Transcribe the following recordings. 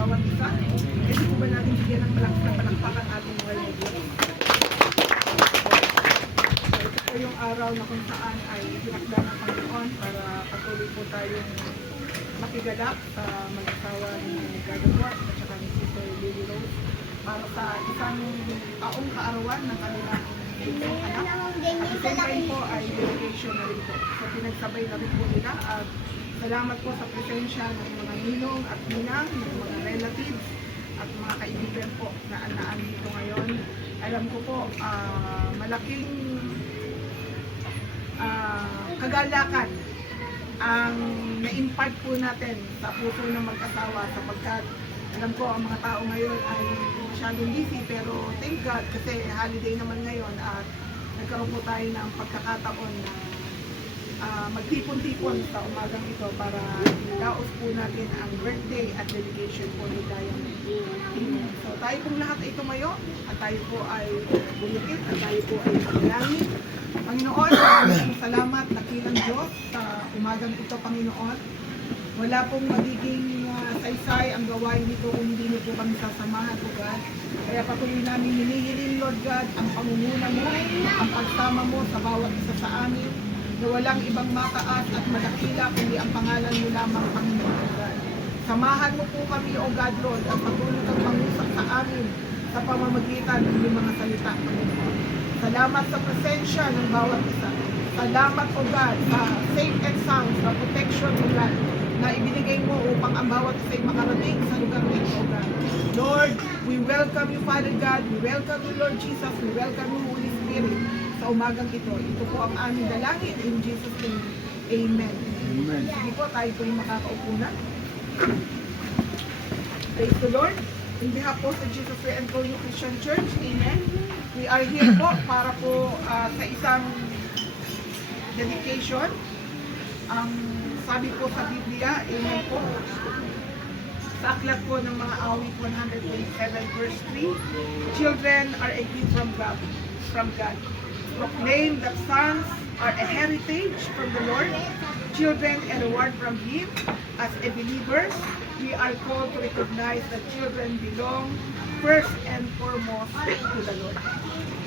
bawat isa. Pwede po ba natin bigyan ng malakas na palakpakan ating mga Diyos? So, ito po yung araw na kung saan ay hinakda ng Panginoon para patuloy po tayong makigalak sa mag-asawa ni Gagawat at saka ni Sister Lily Rose para sa isang taong kaarawan ng kanilang isang anak. At the same time po ay dedication na rin po. So pinagsabay na rin po nila at salamat po sa presensya ng mga ninong at ninang, ng mga relatives at mga kaibigan po na dito ngayon. Alam ko po, malaking kagalakan ang na-impart po natin sa puso ng mag-asawa sapagkat alam ko ang mga tao ngayon ay masyadong busy pero thank God kasi holiday naman ngayon at nagkaroon po tayo ng pagkakataon na magtipon-tipon sa umagang ito para ilaos po natin ang birthday at dedication po ni Diamond. So tayo pong lahat ay tumayo at tayo po ay bumikit at tayo po ay manalangin. Panginoon, maraming salamat, dakilang Diyos, sa umagang ito, Panginoon. Wala pong magiging saysay ang gawain nito kung hindi niyo po kami sasamahan, O God. Kaya patuloy namin hinihiling, Lord God, ang pangunguna mo, ang pagsama mo sa bawat isa sa amin, na walang ibang mataas at madakila kundi ang pangalan mo lamang, Panginoon, O God. Samahan mo po kami, O God, Lord, at patuloy kang mangusap sa amin sa pamamagitan ng iyong mga salita, Panginoon. Salamat sa presensya ng bawat isa. Salamat, O God, sa safe and sound, sa protection, O God, na ibinigay mo upang ang bawat isa ay makarating sa lugar nito, O God. Lord, we welcome you, Father God. We welcome you, Lord Jesus. We welcome you, Holy Spirit, sa umagang ito. Ito po ang aming dalangin in Jesus' name. Amen. Amen. Sige po, tayo po yung makakaupo na. Praise the Lord. In behalf po sa Jesus Way Antonio Christian Church, Amen. We are here po para po sa isang dedication. Ang sabi po sa Biblia, Amen po, sa aklat po ng mga awit 127 verse 3, children are a gift from God. Proclaim that sons are a heritage from the Lord, children a reward from Him. As a believers, we are called to recognize that children belong first and foremost to the Lord.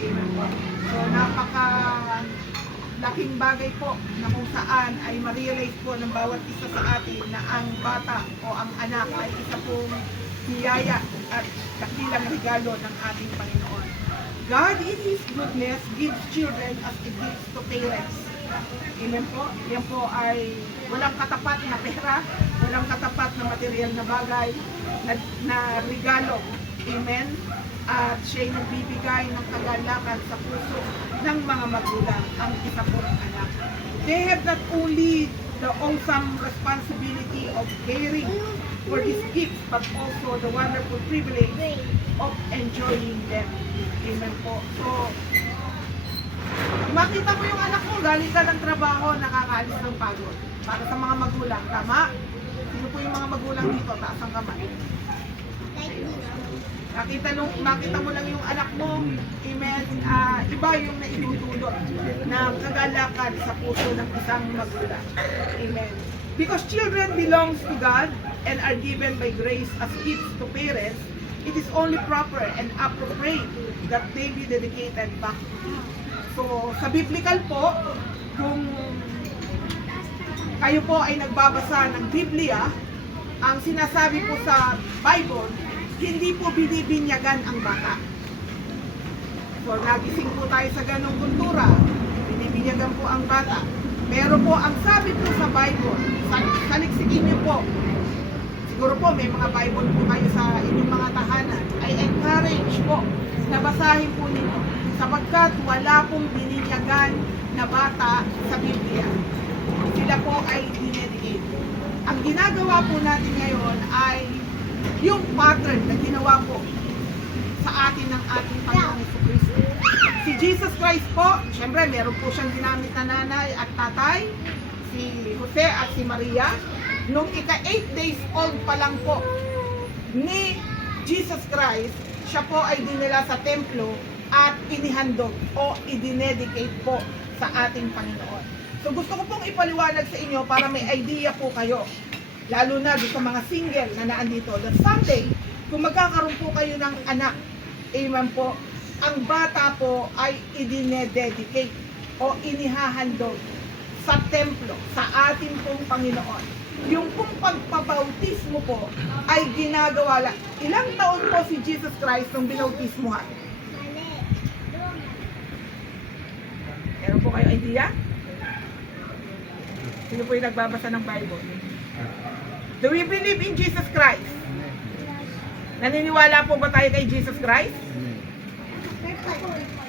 Amen po. So laking bagay po na kung saan ay ma-realize po ng bawat isa sa atin na ang bata o ang anak ay isa pong biyaya at dakilang regalo ng ating Panginoon. God in His goodness gives children as a gift to parents. Amen po. Yan po ay walang katapat na pera, walang katapat na material na bagay na regalo. Amen. At siya'y nagbibigay ng kagalakan sa puso ng mga magulang, ang isa pong anak. They have not only the awesome responsibility of caring for these gifts, but also the wonderful privilege of enjoying them. Amen po. So, makita mo yung anak mo, galing ka ng trabaho, nakakaalis ng pagod. Para sa mga magulang, tama? Sino po yung mga magulang dito? Taas ang kamay. Makita mo lang yung anak mo, amen, iba yung naitutulot na kagalakan sa puso ng isang magulang. Amen. Because children belongs to God and are given by grace as gifts to parents, it is only proper and appropriate that they be dedicated back to Him. So, sa biblical po, kung kayo po ay nagbabasa ng Biblia, ang sinasabi po sa Bible, hindi po binibinyagan ang bata. So, nagising po tayo sa ganong kultura, binibinyagan po ang bata. Pero po, ang sabi po sa Bible, saliksikin niyo po, siguro po may mga Bible po kayo sa inyong mga tahanan, I encourage po na basahin po ninyo, sapagkat wala pong bininyagan na bata sa Biblia. Sila po ay dinedicate. Ang ginagawa po natin ngayon ay yung pattern na ginawa po sa atin ng ating Panginoon Jesucristo. Si Jesus Christ po, syempre meron po siyang ginamit na nanay at tatay, si Jose at si Maria. Nung ika-8 days old pa lang po ni Jesus Christ, siya po ay dinala sa templo at inihandog o idinedicate po sa ating Panginoon. So gusto ko pong ipaliwanag sa inyo para may idea po kayo. lalo na sa mga single na naandito, that someday, kung magkakaroon po kayo ng anak, amen po, ang bata po ay idinededicate o inihahandog sa templo, sa ating pong Panginoon. Yung pong pagpabautismo po ay ginagawa lang. Ilang taon po si Jesus Christ nung binautismuhan? Meron po kayo idea? Sino po yung nagbabasa ng Bible? Do we believe in Jesus Christ? Naniniwala po ba tayo kay Jesus Christ?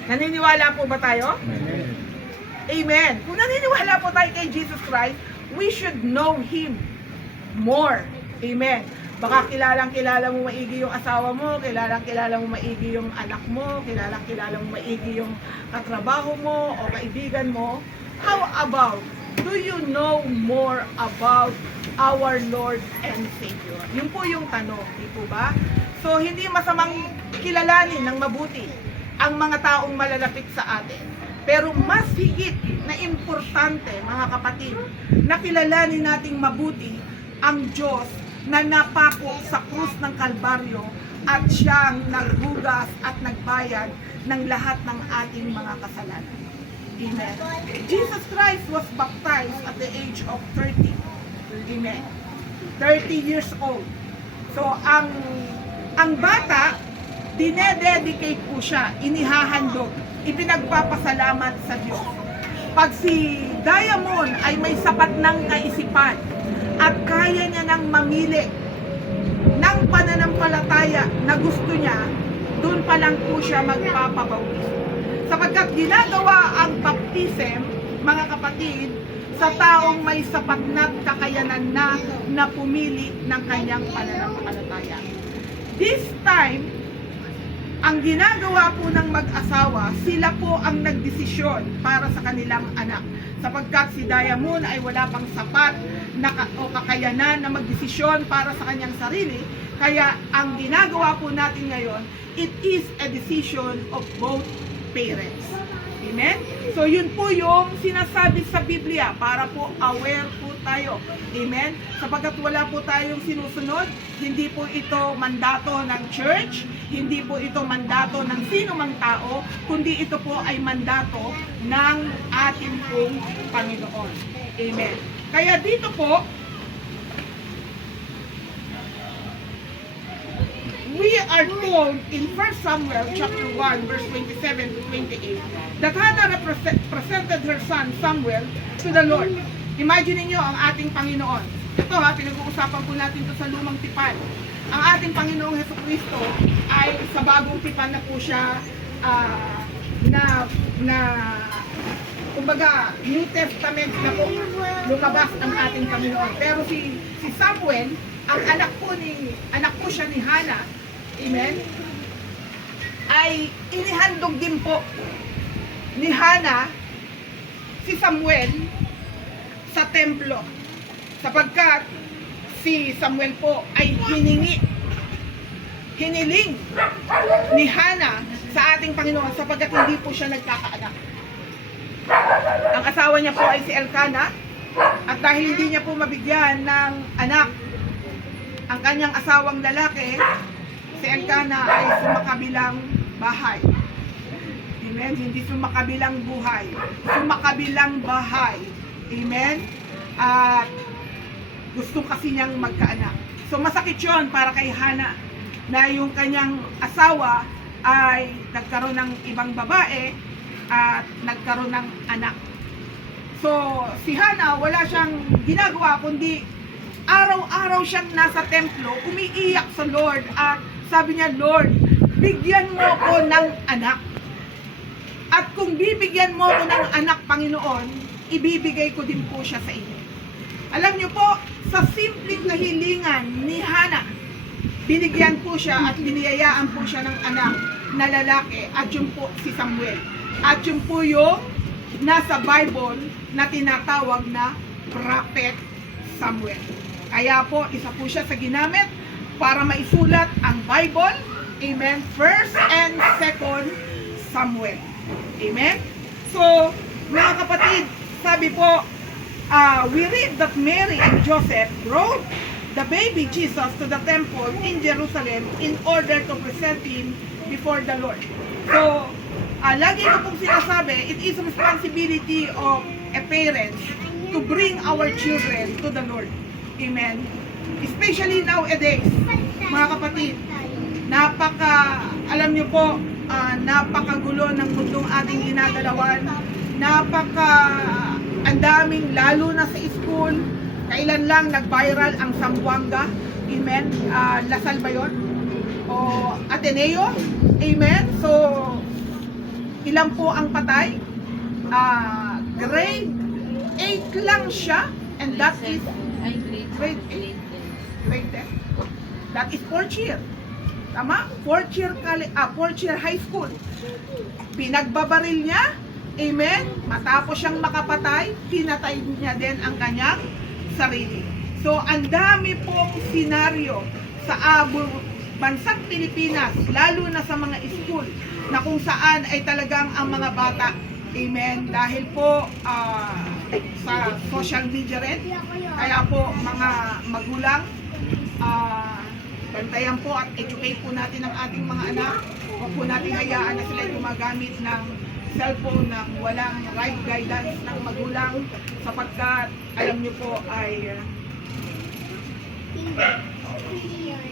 Naniniwala po ba tayo? Amen. Kung naniniwala po tayo kay Jesus Christ, we should know Him more. Amen. Baka kilala mo maigi yung asawa mo, kilala mo maigi yung anak mo, kilala mo maigi yung katrabaho mo o kaibigan mo. How about, do you know more about our Lord and Savior? Yun po yung tanong, di po ba? So, hindi masamang kilalanin ng mabuti ang mga taong malalapit sa atin. Pero mas higit na importante, mga kapatid, na kilalanin nating mabuti ang Diyos na napako sa krus ng Kalbaryo at siyang naghugas at nagbayad ng lahat ng ating mga kasalanan. Amen. Jesus Christ was baptized at the age of 30. Amen. 30 years old. So, ang bata, dinededicate po siya, inihahandog, ipinagpapasalamat sa Diyos. Pag si Diamond ay may sapat ng kaisipan at kaya niya nang mamili ng pananampalataya na gusto niya, doon pa lang po siya magpapabautismo. Sapagkat ginagawa ang baptism, mga kapatid, sa taong may sapat na kakayanan na pumili ng kanyang pananampalataya. This time, ang ginagawa po ng mag-asawa, sila po ang nagdesisyon para sa kanilang anak. Sapagkat si Diamond ay wala pang sapat o kakayanan na magdesisyon para sa kanyang sarili, kaya ang ginagawa po natin ngayon, it is a decision of both parents. Amen? So yun po yung sinasabi sa Biblia para po aware po tayo. Amen? Sapagkat wala po tayong sinusunod, hindi po ito mandato ng church, hindi po ito mandato ng sino mang tao, kundi ito po ay mandato ng ating pong Panginoon. Amen. Kaya dito po, we are told in 1 Samuel chapter 1 verse 27 to 28 that Hannah presented her son Samuel to the Lord. Imagine niyo ang ating Panginoon. Ito pinag-uusapan po natin ito sa lumang tipan. Ang ating Panginoong Hesukristo ay sa bagong tipan na po siya kumbaga New Testament na po lumabas ang ating Panginoon. Pero si Samuel, ang anak po siya ni Hannah, amen, ay inihandog din po ni Hannah si Samuel sa templo. Sapagkat si Samuel po ay hiniling ni Hannah sa ating Panginoon sapagkat hindi po siya nagkakaanak. Ang asawa niya po ay si Elkanah, at dahil hindi niya po mabigyan ng anak ang kanyang asawang lalaki, si Elkanah ay sumakabilang bahay. Amen? Hindi sumakabilang buhay, sumakabilang bahay. Amen? At gusto kasi niyang magkaanak. So masakit yun para kay Hannah na yung kanyang asawa ay nagkaroon ng ibang babae at nagkaroon ng anak. So si Hannah wala siyang ginagawa kundi araw-araw siyang nasa templo, umiiyak sa Lord at sabi niya, Lord, bigyan mo ko ng anak. At kung bibigyan mo ko ng anak, Panginoon, ibibigay ko din po siya sa inyo. Alam niyo po, sa simpleng kahilingan ni Hannah, binigyan po siya at biniyayaan po siya ng anak na lalaki at yun po si Samuel. At yun po yung nasa Bible na tinatawag na Prophet Samuel. Kaya po, isa po siya sa ginamit para maisulat ang Bible. Amen. 1st and 2nd Samuel. Amen. So, mga kapatid, sabi po, we read that Mary and Joseph brought the baby Jesus to the temple in Jerusalem in order to present him before the Lord. So, lagi ko pong sinasabi, it is responsibility of a parent to bring our children to the Lord. Amen. Especially nowadays, mga kapatid, alam niyo po, napakagulo ng mundong ating ginagalawan. Ang daming, lalo na sa school. Kailan lang nag-viral ang Zamboanga. Amen. Lasal ba yun? O Ateneo. Amen. So, ilan po ang patay? Grade 8 lang siya. And that is grade 8. Grade 10. That is 4th year. Tama? 4th year high school. Pinagbabaril niya. Amen? Matapos siyang makapatay, pinatay niya din ang kanyang sarili. So, ang dami pong senaryo sa bansang Pilipinas, lalo na sa mga school, na kung saan ay talagang ang mga bata, amen, dahil po sa social media rin, kaya po mga magulang, bantayan po at educate po natin ang ating mga anak. Huwag po natin hayaan na sila gumagamit ng cellphone na walang right guidance ng magulang, sapagkat alam niyo po ay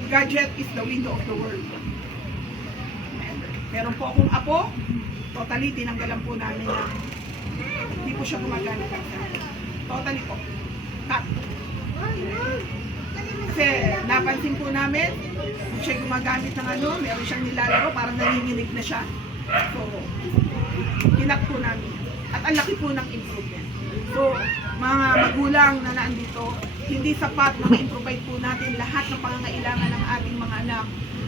gadget is the window of the world. Meron po akong apo, totally tinanggalan po namin na hindi po siya gumagamit ng cellphone. Totally po. Cut. Kasi napansin po namin, kung siya gumagamit ng meron siyang nilalaro, parang nanginginig na siya. So, kinak po namin. At ang laki po ng improvement. So, mga magulang na nandito, hindi sapat na ma-improvide po natin lahat ng pangangailangan ng ating mga anak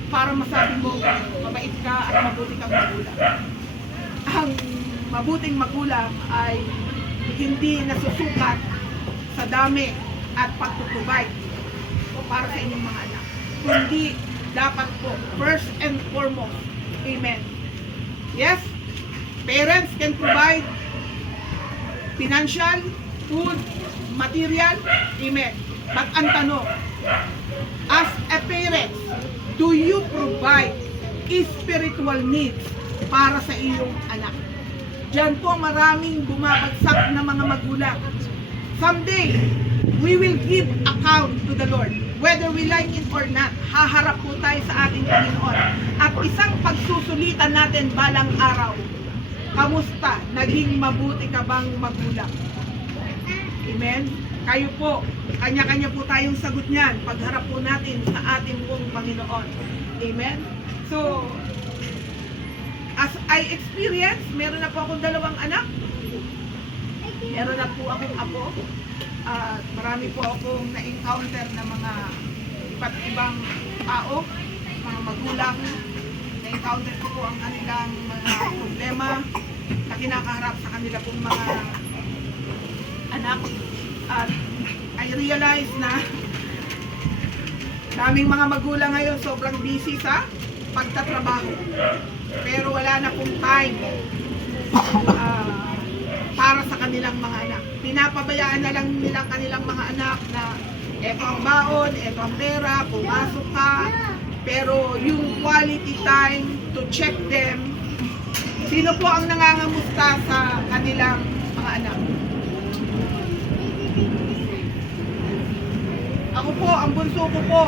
para masabi mo, mabait ka at mabuti kang magulang. Ang mabuting magulang ay hindi nasusukat sa dami at pagtutubay para sa inyong mga anak. Kundi dapat po, first and foremost, amen. Yes, parents can provide financial, food, material, amen. But ang tanong, as a parent, do you provide spiritual needs para sa iyong anak? Diyan po maraming bumabagsak na mga magulang. Someday, we will give account to the Lord. Whether we like it or not, haharap po tayo sa ating Panginoon. At isang pagsusulitan natin balang araw, kamusta? Naging mabuti ka bang magulang? Amen? Kayo po, kanya-kanya po tayong sagot niyan pagharap po natin sa ating pong Panginoon. Amen? So, as I experience, meron na po akong 2 anak. Meron na po akong apo. Marami po akong na-encounter na mga iba't ibang tao, mga magulang. Na-encounter ko po ang kanilang mga problema na kinakaharap sa kanila pong mga anak. At I realize na daming mga magulang ngayon sobrang busy sa pagtatrabaho. Pero wala na pong time para sa kanilang mga anak. Pinapabayaan na lang nila kanilang mga anak na eto ang baon, eto ang pera, pumasok ka. Pero yung quality time to check them, sino po ang nangangamusta sa kanilang mga anak? Ako po, ang bunso ko po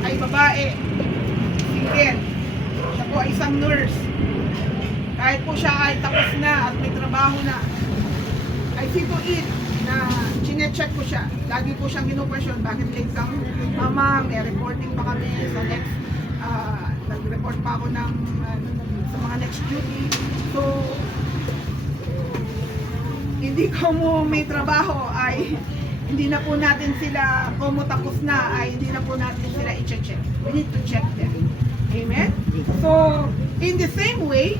ay babae, single. Siya po ay isang nurse. Kahit po siya ay tapos na at may trabaho na, I see to it na chine-check ko siya. Lagi po siyang gino-question, bakit late kang mama, may reporting pa kami sa next, nag-report pa ako ng, sa mga next duty. So, hindi ko mo may trabaho ay hindi na po natin sila, kung tapos na ay hindi na po natin sila i-check. We need to check them. Amen? So, in the same way,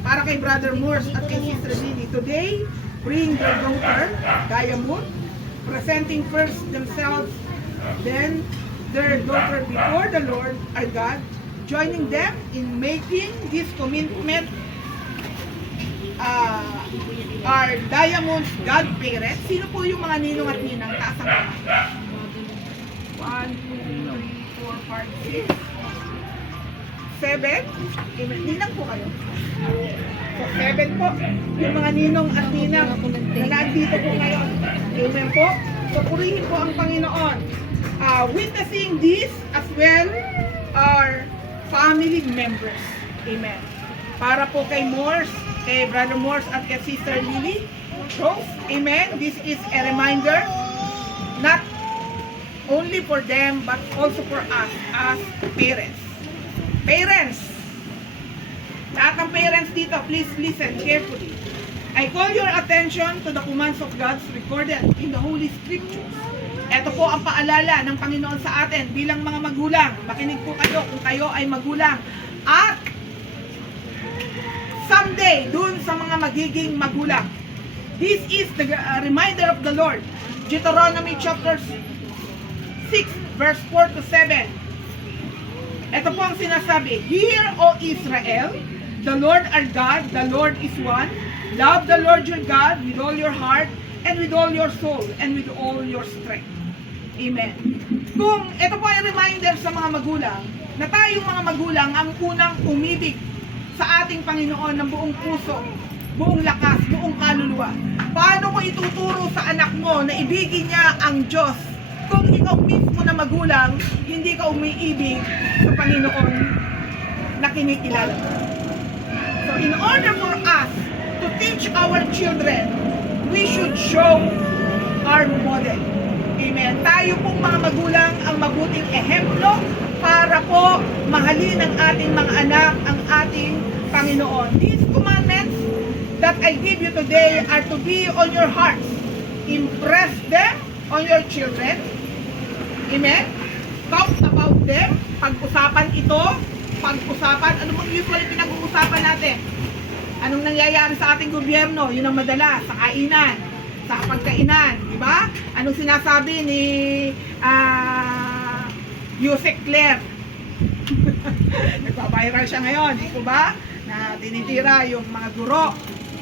para kay Brother Morse at kay Sister Lily, today, bring their daughter, Gaia Moon, presenting first themselves, then their daughter before the Lord, our God, joining them in making this commitment are Diamond's godparents. Sino po yung mga ninong at ninang? Taas ang kamay. 1, 2, 3, 4, 5, 6, 7. Ninang po kayo. So, 7 po. Yung mga ninong at ninang na nandito po ngayon. Amen po. So, purihin po ang Panginoon. Witnessing this as well are family members. Amen. Para po kay Morse, kay Brother Morse at kay Sister Lily Rose. Amen. This is a reminder not only for them but also for us as parents. Parents, lahat ng parents dito, please listen carefully. I call your attention to the commands of God recorded in the Holy Scriptures. Ito po ang paalala ng Panginoon sa atin bilang mga magulang. Makinig po kayo kung kayo ay magulang. At someday, dun sa mga magiging magulang. This is the reminder of the Lord. Deuteronomy chapter 6, verse 4 to 7. Ito po ang sinasabi, Hear, O Israel, the Lord our God, the Lord is one. Love the Lord your God with all your heart, and with all your soul, and with all your strength. Amen. Kung ito po ay reminder sa mga magulang, na tayong mga magulang ang unang umibig sa ating Panginoon ng buong puso, buong lakas, buong kaluluwa. Paano mo ituturo sa anak mo na ibigin niya ang Diyos kung ikaw mismo na magulang, hindi ka umiibig sa Panginoon na kinikilala mo? So in order for us to teach our children, we should show our model. Amen. Tayo pong mga magulang ang mabuting ehemplo para po mahalin ang ating mga anak, ang ating Panginoon. These commandments that I give you today are to be on your hearts. Impress them on your children. Amen. Talk about them. Pag-usapan ito. Pag-usapan. Ano bang usually pinag-uusapan natin? Anong nangyayari sa ating gobyerno? Yun ang madalas. Sa kainan. Sa pagkainan. Diba? Anong sinasabi ni Yusek Claire? Nagpa-viral siya ngayon. Di po ba? Na tinitira yung mga guro.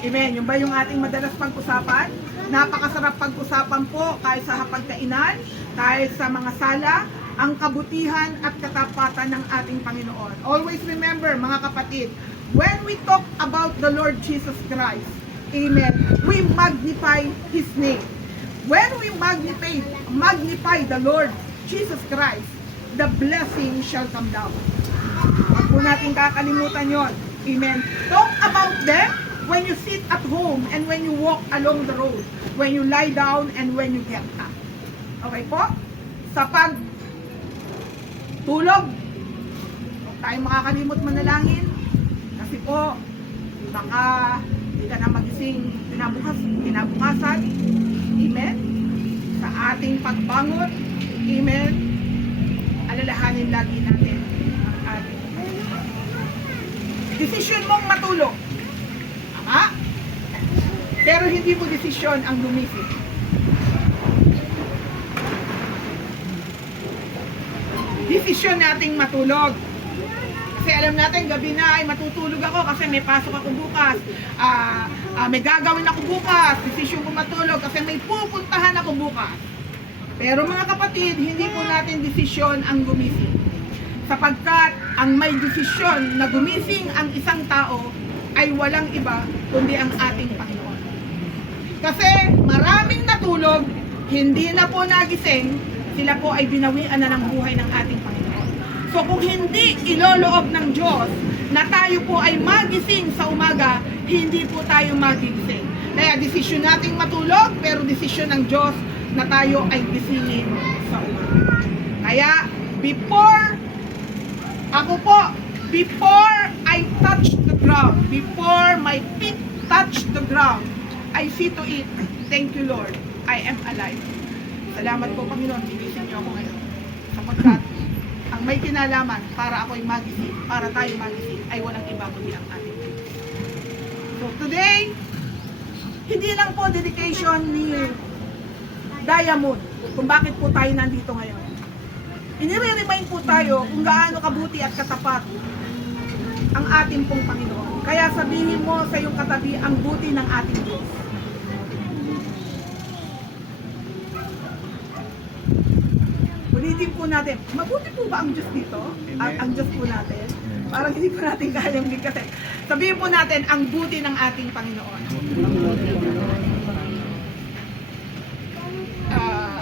Amen. Yung ba yung ating madalas pag-usapan? Napakasarap pag-usapan po kahit sa hapagkainan, kahit sa mga sala, ang kabutihan at katapatan ng ating Panginoon. Always remember, mga kapatid, when we talk about the Lord Jesus Christ, amen, we magnify His name. When we magnify the Lord Jesus Christ, the blessing shall come down. Huwag po natin kakalimutan yon. Amen. Talk about them when you sit at home and when you walk along the road, when you lie down and when you get up. Okay po? Sa pagtulog, huwag tayong makakalimot manalangin kasi po, baka hindi ka na magising kinabukasan. Amen? Sa ating pagbangon, amen, alalahanin lagi natin ang ating desisyon mong matulog. Tama? Pero hindi mo desisyon ang gumising. Desisyon nating matulog. Kasi alam natin, gabi na ay matutulog ako kasi may pasok ako bukas. May gagawin ako bukas. Desisyon ko matulog kasi may pupuntahan ako bukas. Pero mga kapatid, hindi po natin desisyon ang gumising. Sapagkat ang may desisyon na gumising ang isang tao ay walang iba kundi ang ating Panginoon. Kasi maraming natulog, hindi na po nagising, sila po ay binawian na ng buhay ng ating Panginoon. So kung hindi iloloob ng Diyos na tayo po ay magising sa umaga, hindi po tayo magigising. Kaya desisyon nating matulog, pero desisyon ng Diyos na tayo ay gisingin sa umaga. Kaya before I touch the ground, before my feet touch the ground, I see to it, thank you Lord, I am alive. Salamat po Panginoon, ginising niyo ako ngayon. Sapagkat ang may kinalaman para ako'y magising, para tayo magising, ay walang iba kundi ang ating Diyos. So today, hindi lang po dedication ni Diamond kung bakit po tayo nandito ngayon. Inire-remind po tayo kung gaano kabuti at katapat ang ating pong Panginoon. Kaya sabihin mo sa iyong katabi ang buti ng ating Diyos. Ulitin po natin, mabuti po ba ang Diyos dito? Ang Diyos po natin? Parang hindi po natin kayang bigkasin. Sabihin po natin ang buti ng ating Panginoon.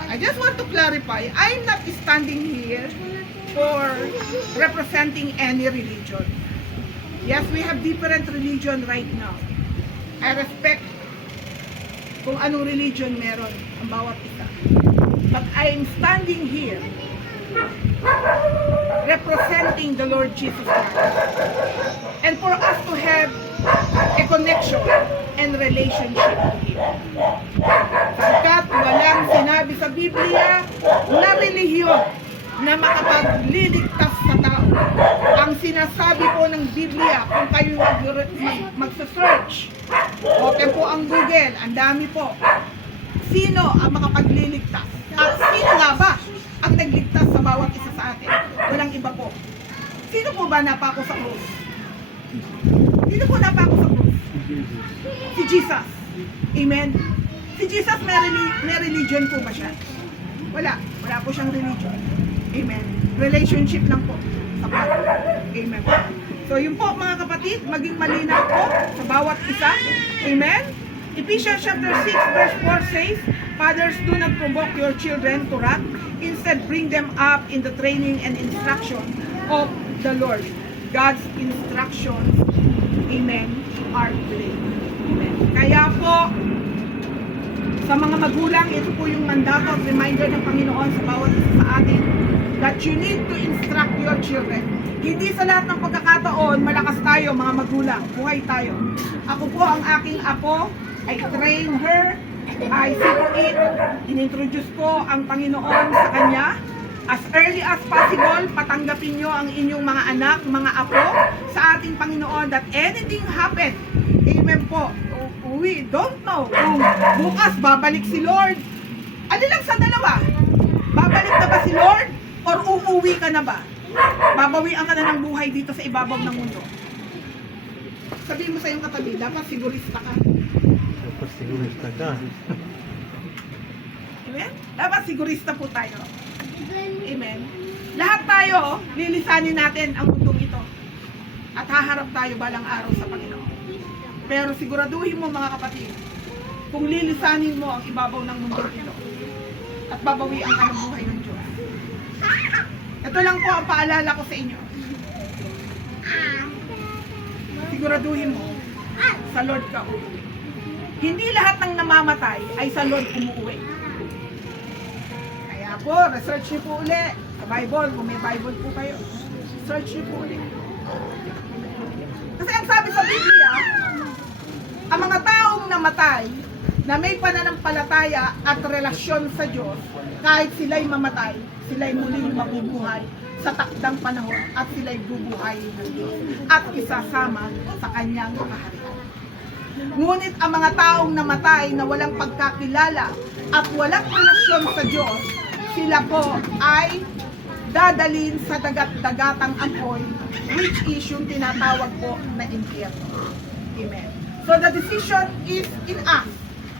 I just want to clarify, I'm not standing here for representing any religion. Yes, we have different religion right now. I respect kung anong religion meron ang bawat isa. But I'm standing here representing the Lord Jesus Christ. And for us to have a connection and relationship with Him. Sapagkat walang sinabi sa Biblia na relihiyon na makapagliligtas sa tao. Ang sinasabi po ng Biblia, kung kayo magsa-search, open po ang Google, ang dami po. Sino ang makapagliligtas? At sino nga ba ang nagligtas sa bawat isa sa atin? Walang iba po. Sino po ba napako sa krus? Sino po napako sa krus? Si Jesus. Amen. Si Jesus may religion po ba siya? Wala. Wala po siyang religion. Amen. Relationship lang po. Sapat. Amen. So yun po mga kapatid, maging malinaw po sa bawat isa. Amen. Ephesians chapter 6 verse 4 says, "Fathers, do not provoke your children to wrath. Instead, bring them up in the training and instruction of the Lord." God's instructions, amen, are plain. Amen. Kaya po, sa mga magulang, ito po yung mandato at reminder ng Panginoon sa bawat isa sa atin that you need to instruct your children. Hindi sa lahat ng pagkakataon, malakas tayo mga magulang, buhay tayo. Ako po, ang aking apo, I train her, I see to it, inintroduce ko ang Panginoon sa kanya. As early as possible, patanggapin nyo ang inyong mga anak, mga apo, sa ating Panginoon that anything happen, amen po, we don't know kung bukas babalik si Lord. Ano lang sa dalawa? Babalik na ba si Lord? Or uuwi ka na ba? Babawian ka na ng buhay dito sa ibabaw ng mundo. Sabihin mo sa iyong katabi, dapat sigurista ka. Dapat sigurista ka. Amen? Dapat sigurista po tayo. Amen? Lahat tayo, lilisanin natin ang mundong ito. At haharap tayo balang araw sa Panginoon. Pero siguraduhin mo mga kapatid, kung lilisanin mo ang ibabaw ng mundong ito, at babawian ka ng buhay ng Diyos. Ito lang po ang paalala ko sa inyo. Siguraduhin mo, sa Lord ka uuwi. Hindi lahat ng namamatay ay sa Lord umuwi. Kaya po, research niyo po uli sa Bible, kung may Bible po kayo. Search niyo po uli. Kasi ang sabi sa Biblia, ang mga taong namatay na may pananampalataya at relasyon sa Diyos, kahit sila'y mamatay, sila'y muling mabubuhay sa takdang panahon at sila'y bubuhayin ng Diyos at isasama sa kanyang kaharian. Ngunit ang mga taong namatay na walang pagkakilala at walang relasyon sa Diyos, sila po ay dadalhin sa dagat-dagatang apoy, which is yung tinatawag po na impyerno. Amen. So the decision is in us.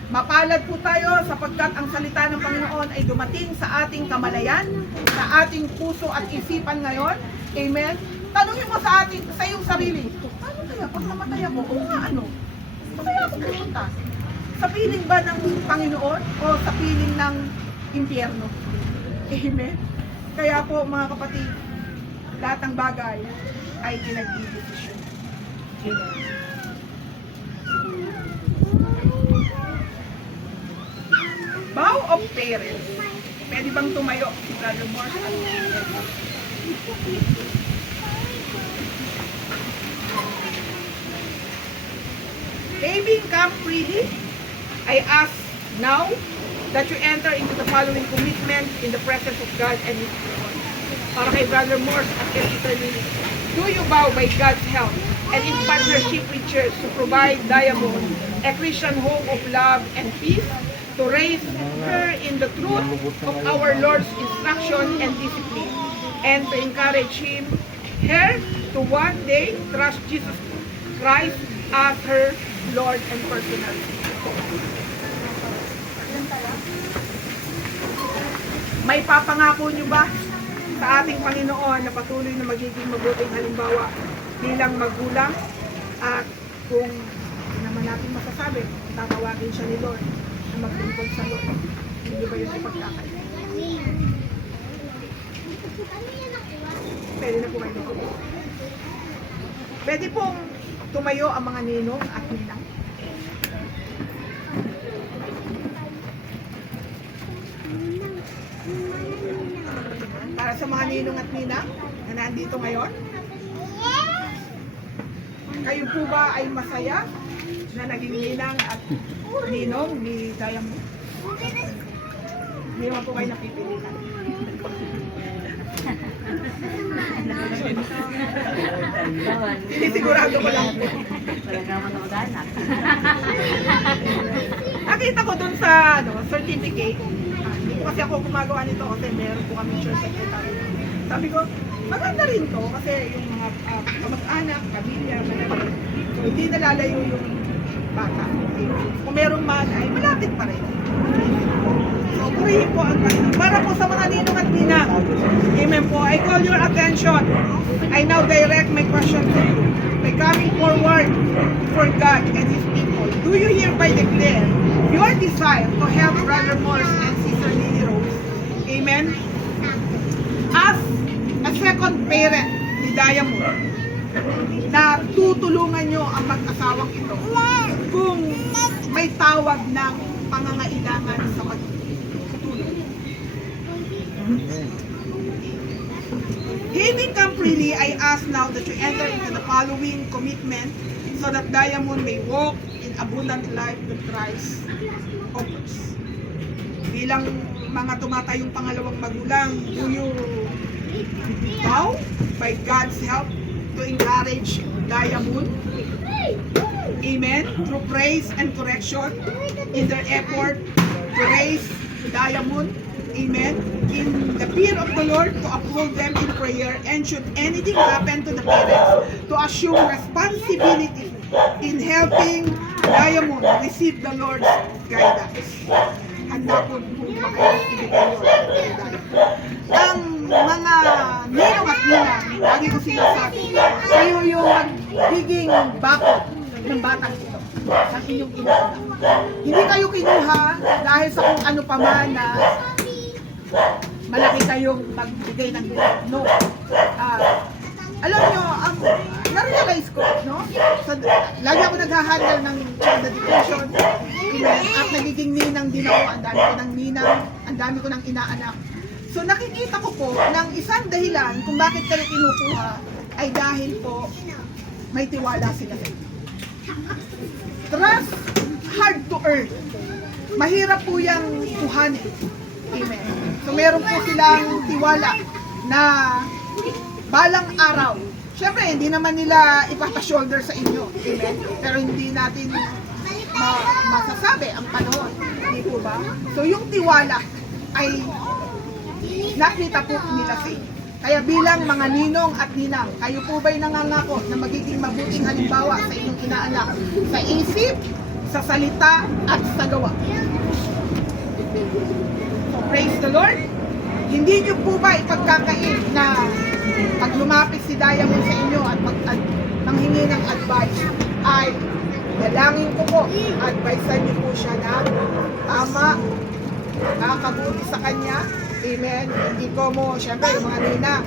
Mapalad po tayo sapagkat ang salita ng Panginoon ay dumating sa ating kamalayan, sa ating puso at isipan ngayon. Amen. Tanungin mo sa iyong sarili, ano kaya pag namatay ako? O nga ano? Saan kaya ako pupunta? Sa piling ba ng Panginoon o sa piling ng impyerno? Amen. Kaya po mga kapatid, lahat ng bagay ay pinag-i-desisyon. Amen. Vow of parents. Pwede bang tumayo si Brother Morse? Baby, come freely. I ask now that you enter into the following commitment in the presence of God and His Lord. Para kay Brother Morse at kay Sister Lily. Do you vow by God's help and in partnership with Church to provide Diamond a Christian home of love and peace, to raise her in the truth of our Lord's instruction and discipline, and to encourage her to to one day trust Jesus Christ as her Lord and personal Savior. May papangako nyo ba sa ating Panginoon na patuloy na magiging mabuting halimbawa bilang magulang? At kung hindi naman natin masasabi, tatawagin siya ni Lord na magtungkol sa Lord, hindi ba yun ipagkakaya? Pwede na po kayo nito. Pwede pong tumayo ang mga ninong at ninang. Para sa mga ninong at ninang na nandito ngayon, kayo po ba ay masaya na naging ninang at ninong ni Diamond? Hindi naman po kayo napipilitan. Hindi sigurado ko lang po. Nakita ko dun sa certificate. Hindi po kasi ako gumagawa nito kasi meron po kami church secretary. Sabi ko, maganda rin to kasi yung mga kamag-anak, pamilya, malapit. So hindi nalalayo yung bata. Okay. Kung meron man ay malapit pa rin. So purihin po ang Panginoon. Para po sa mga ninong at ninang. Amen po. I call your attention. I now direct my question to you. By coming forward for God and His people, do you hereby declare your desire to help Brother Morse and Sister Lily Rose? Amen? As a second parent ni Diamond, na tutulungan nyo ang mag-asawang ito kung may tawag ng pangangailangan sa pagtulong. Having come freely, I ask now that you enter into the following commitment so that Diamond may walk in abundant life that Christ offers. Bilang mga tumatayong pangalawang magulang, do you vow by God's help to encourage Diamond? Amen. Through praise and correction in their effort to raise Diamond. Amen. In the fear of the Lord, to uphold them in prayer, and should anything happen to the parents, to assume responsibility in helping Diamond receive the Lord's guidance. Handa po ba kayo ibigay yun kay Diamond? Ang mga ninong at ninang, lagi ko sinasabi, kayo yung magiging bakod ng batang ito sa inyong inaanak. Hindi kayo kinuha dahil sa kung ano pa man na malaki kayong magbigay ng no. Alam nyo, na-realize ko, no? Lagi ako nag-handle ng child education, at nagiging ninang din ako. Ang dami ko ng ninang, ang dami ko ng inaanak. So nakikita ko po ng isang dahilan kung bakit kayo kinukuha ay dahil po may tiwala sila sa inyo. Trust, hard to earn. Mahirap po yung kuhanin. Amen. So meron po silang tiwala na balang araw. Siyempre, hindi naman nila ipapa-shoulder sa inyo. Amen. Pero hindi natin masasabi ang panahon. Hindi po ba? So yung tiwala ay nakita po nila sa inyo. Kaya bilang mga ninong at ninang, kayo po ba'y nangangako na magiging mabuting halimbawa sa inyong inaanak sa isip, sa salita, at sa gawa? So, praise the Lord. Hindi niyo po ba ipagkakain na pag lumapit si Diamond sa inyo at manghingi ng advice ay dalangin ko po, advisean niyo po siya na tama, nakakabuti sa kanya. Amen. Hindi ko mo, syempre, yung mga ninang,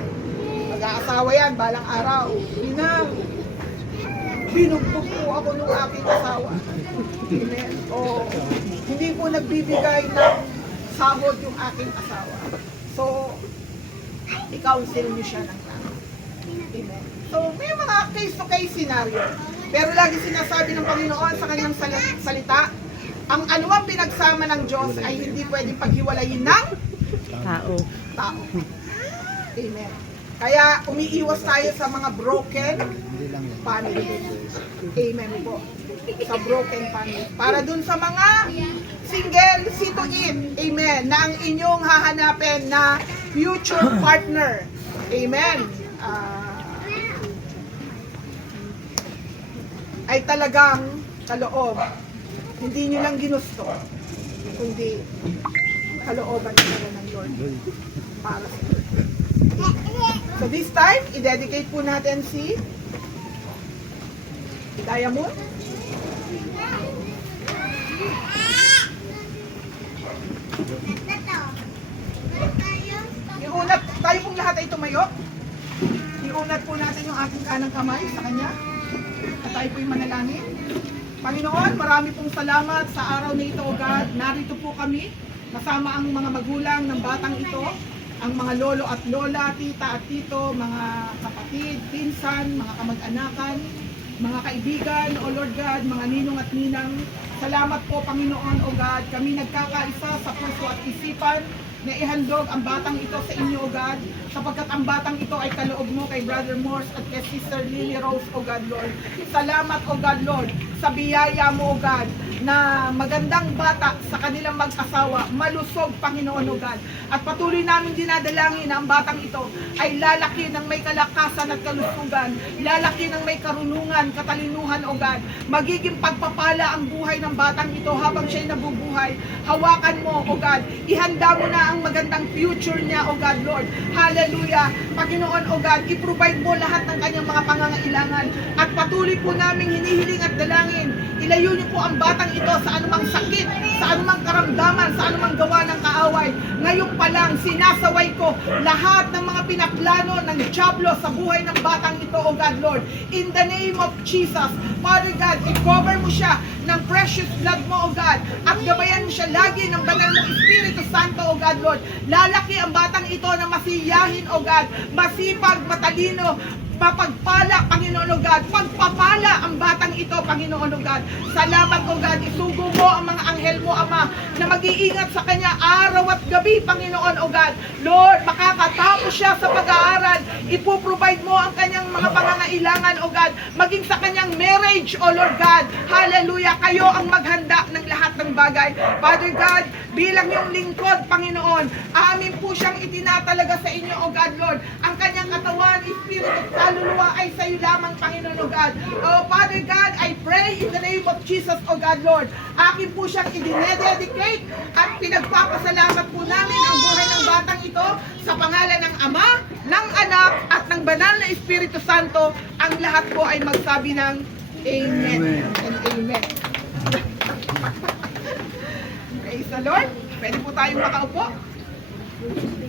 mag-aasawa yan, balang araw. Ninang, binugbog po ako ng aking asawa. Amen. O, hindi po nagbibigay ng sahod yung aking asawa. So, i-counsel niyo siya ng tama. Amen. So, may mga case-to-case scenario. Pero lagi sinasabi ng Panginoon sa kanyang salita, ang anumang pinagsama ng Diyos ay hindi pwedeng paghiwalayin ng tao. Amen. Kaya umiiwas tayo sa mga broken family. Amen po. Sa broken family. Para dun sa mga single, see to it. Amen. Na ang inyong hahanapin na future partner. Amen. ay talagang kaloob. Hindi nyo lang ginusto, kundi kalooban talaga ng Lord para sa inyo. So this time, i-dedicate po natin si Diamond. Iunat, tayo pong lahat ay tumayo. Iunat po natin yung ating kanang kamay sa Kanya. At tayo po'y manalangin. Panginoon, marami pong salamat sa araw na ito, O God. Narito po kami, kasama ang mga magulang ng batang ito, ang mga lolo at lola, tita at tito, mga kapatid, pinsan, mga kamag-anakan, mga kaibigan, O Lord God, mga ninong at ninang. Salamat po, Panginoon, O God. Kami nagkakaisa sa puso at isipan na ihandog ang batang ito sa inyo, O God, sapagkat ang batang ito ay kaloob mo kay Brother Morse at kay Sister Lily Rose, O God, Lord. Salamat, O God, Lord, sa biyaya mo, O God, na magandang bata sa kanilang mag-asawa, malusog, Panginoon, O God. At patuloy namin dinadalangin na ang batang ito ay lalaki ng may kalakasan at kalusugan, lalaki ng may karunungan, katalinuhan, O God. Magiging pagpapala ang buhay ng batang ito habang siya'y nabubuhay. Hawakan mo, O God. Ihanda mo na ang magandang future niya, O God, Lord. Hallelujah. Panginoon, O God, i-provide mo lahat ng kanyang mga pangangailangan. At patuloy po namin hinihiling at dalangin. Ilayo niyo po ang batang ito sa anumang sakit, sa anumang karamdaman, sa anumang gawa ng kaaway. Ngayon pa lang, sinasaway ko lahat ng mga pinaplano ng Diablo sa buhay ng batang ito, O God, Lord. In the name of Jesus, Father God, i-cover mo siya ng precious blood mo, O God. At gabayan mo siya lagi ng banal mong Espiritu Santo, O God, Lord. Lalaki ang batang ito na masiyahin, O God. Masipag, matalino, mapagpala, Panginoon, O God. Pagpapala ang batang ito, Panginoon, O God. Salamat, O God. Isugo mo ang mga anghel mo, Ama, na mag-iingat sa kanya araw at gabi, Panginoon, O God. Lord, makakatapos siya sa pag-aaral. Ipoprovide mo ang kanyang mga pangangailangan, O God. Maging sa kanyang marriage, O Lord God. Hallelujah. Kayo ang maghanda ng lahat ng bagay. Father God, bilang yung lingkod, Panginoon, amin po siyang itinatalaga sa inyo, O God, Lord. Ang kanyang katawan, Espiritu at kaluluwa ay sa iyo lamang, Panginoon, O God. Oh, Father God, I pray in the name of Jesus, O God, Lord. Akin po siyang idinededicate at pinagpapasalamat po namin ang buhay ng batang ito sa pangalan ng Ama, ng Anak, at ng Banal na Espiritu Santo. Ang lahat po ay magsabi ng Amen and Amen. Praise the Lord. Pwede po tayong makaupo.